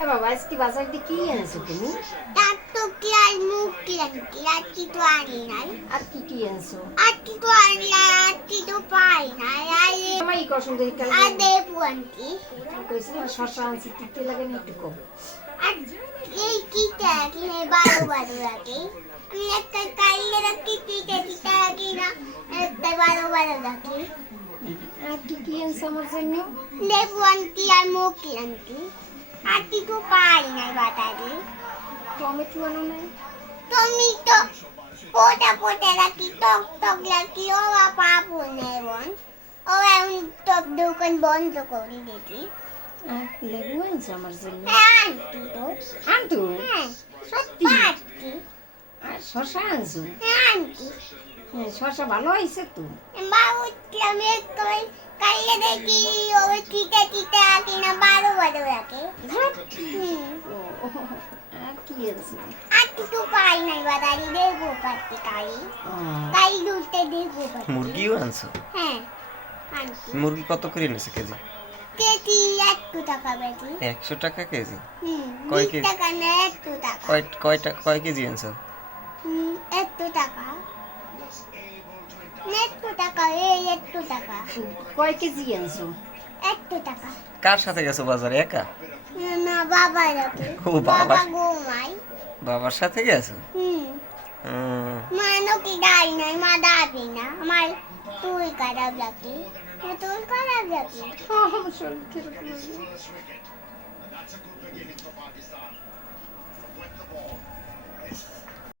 এ বাবা আজকে বাজার দিয়ে কি এনেছো তুমি? তার তো কি আর মুখ কিনতে আর কি তো আনি নাই আর কি কি এনেছো? আর কি তো আনি নাই আর কি তো পাই নাই আর আমার এই কসম দেখি কাল আর দেবো আনটি কইছি না শশা আনছি তিতে লাগে না একটু কম। আর এই কিটা কিনে বারো বারো রাখি আমি একটা কাইলে রাখি কিটা কিটা রাখি না একটা বারো বারো রাখি আর কি কি এনেছো আমার জন্য? দেবো আনটি আর মুখ আনটি আর কি তো পাই নাই বাতারে টমেটো আনো নাই? তুমি তো পোটা পোটা রাখি টক টক রাখি ও পাবো নেবন ও এখন টপ দোকান বন্ধ করে দিতি আর লেবু আনছো আমার জন্য? হ্যাঁ আনটি তো আনতো? হ্যাঁ সত্যি? আনটি আর শশা আনছো? হ্যাঁ আনটি হ্যাঁ শশা ভালো হয়েছে তো। বাবু আমি কই কাইলে দেখি ও কিটা কিটা কিনা বারো বারো রাখে ও, আর কি এনেছো? আর কিছু পাই নাই বাদারি দেখবো পাচ্ছি কালি কালি দুলতে দেখবো পাচ্ছি মুরগিও আনছো? হ্যাঁ আনটি মুরগি কত করে নিয়েছে কেজি? কেজি 100 টাকা বেশি 100 টাকা কেজি? হুম কয় 20 কেজি? টাকা না 100 টাকা কয় কেজি আনছো? 100 টাকা 100 টাকা এই 100 টাকা কয় কেজি আনছো? 100 টাকা কার সাথে গেছো বাজারে একা? না বাবা রাখে ও বাবা। বাবা ঘুমাই বাবার সাথে গেছো? হুম মানো কি দাই নাই মা দাবি না আমার তুই খারাপ লাগি তুই খারাপ লাগি আমার শরীর খারাপ লাগে।